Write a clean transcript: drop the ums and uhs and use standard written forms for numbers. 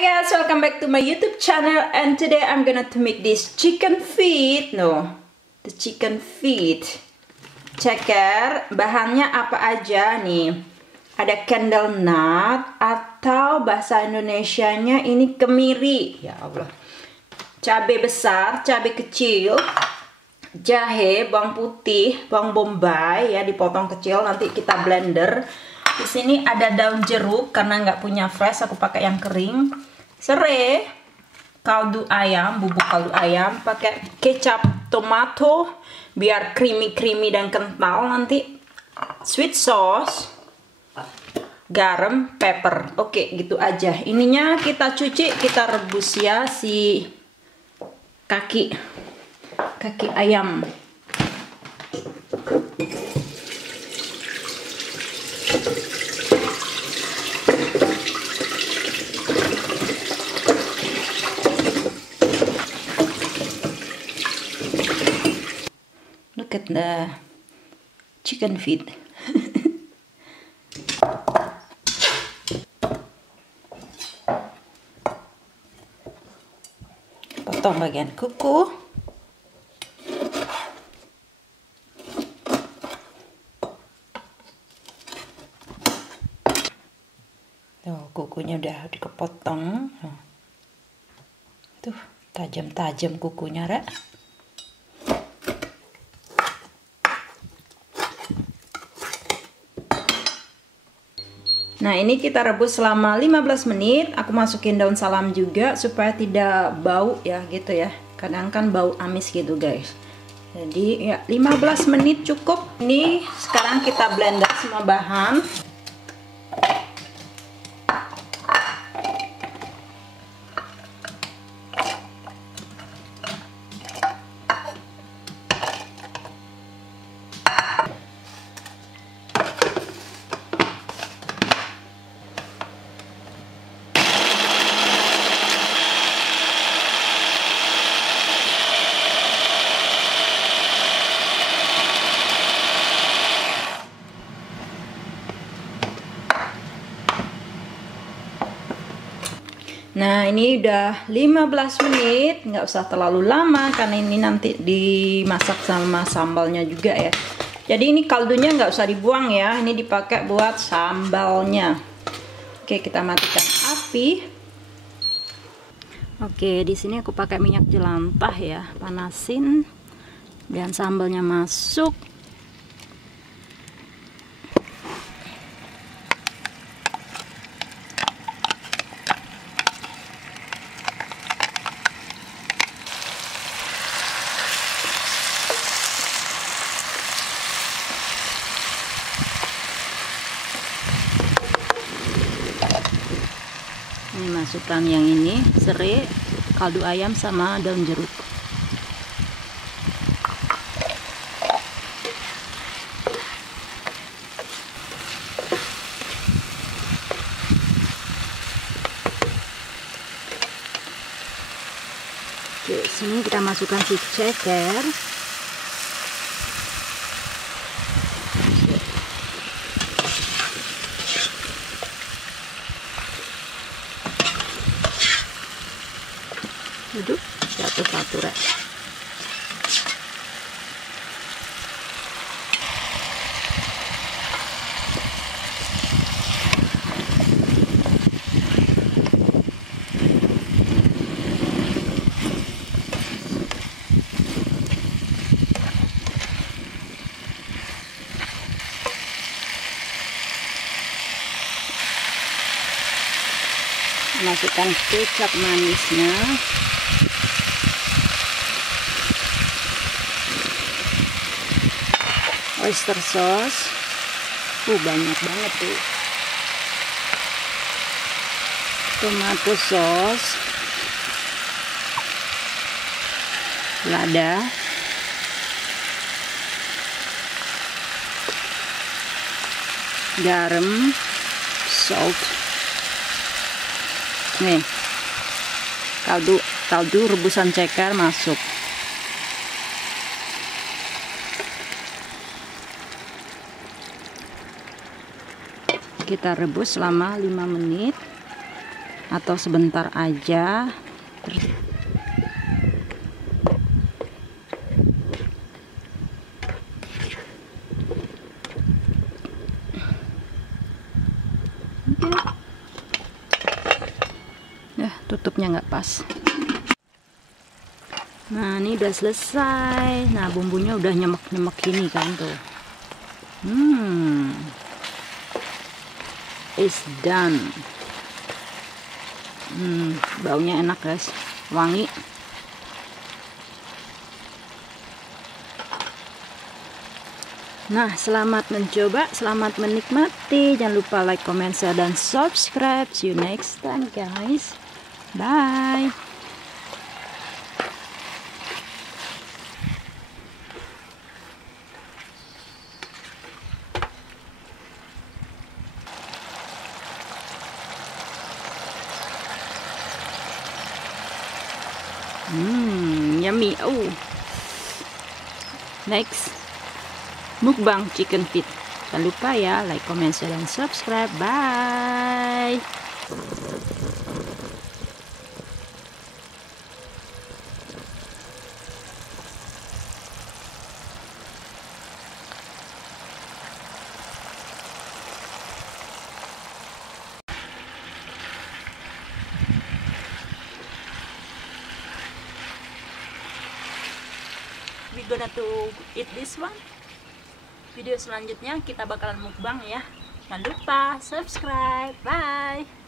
Hi guys, welcome back to my YouTube channel, and today I'm gonna to make this chicken feet. The chicken feet. Ceker, bahannya apa aja nih? Ada candle nut atau bahasa Indonesianya ini kemiri. Ya Allah. Cabai besar, cabai kecil, jahe, bawang putih, bawang bombay ya dipotong kecil, nanti kita blender. Di sini ada daun jeruk karena nggak punya fresh, aku pakai yang kering. Serai, kaldu ayam, bubuk kaldu ayam, pakai kecap tomato biar creamy dan kental nanti. Sweet sauce, garam, pepper. Oke, gitu aja. Ininya kita cuci, kita rebus ya si kaki ayam. Look at the chicken feet. Potong bagian kuku. Tuh, kukunya udah dikepotong. Tuh, tajam-tajam kukunya, Ra. Nah, ini kita rebus selama 15 menit. Aku masukin daun salam juga supaya tidak bau ya gitu ya. Kadang kan bau amis gitu, guys. Jadi ya 15 menit cukup. Ini sekarang kita blender semua bahan. Nah, ini udah 15 menit, nggak usah terlalu lama karena ini nanti dimasak sama sambalnya juga ya. Jadi ini kaldunya nggak usah dibuang ya, ini dipakai buat sambalnya. Oke, kita matikan api. Oke, di sini aku pakai minyak jelantah ya, panasin dan sambalnya masuk. Ini masukkan yang ini, serai, kaldu ayam sama daun jeruk. Oke, sini kita masukkan si ceker. Duduk satu-satu rek. Masukkan kecap manisnya. Oyster sauce, banyak banget tuh. Tomato sauce, lada, garam, salt. Nih, kaldu rebusan ceker masuk. Kita rebus selama 5 menit. atau sebentar aja. Ya, tutupnya nggak pas. Nah, ini udah selesai. Nah, bumbunya udah nyemek-nyemek gini kan tuh. It's done. Baunya enak guys, wangi. Nah, selamat mencoba, selamat menikmati. Jangan lupa like, comment, share, dan subscribe. See you next time guys. Bye. Yummy. Oh, next mukbang chicken feet. Jangan lupa ya, like, comment, share, dan subscribe. Bye. We gonna to eat this one. Video selanjutnya kita bakalan mukbang ya. Jangan lupa subscribe. Bye.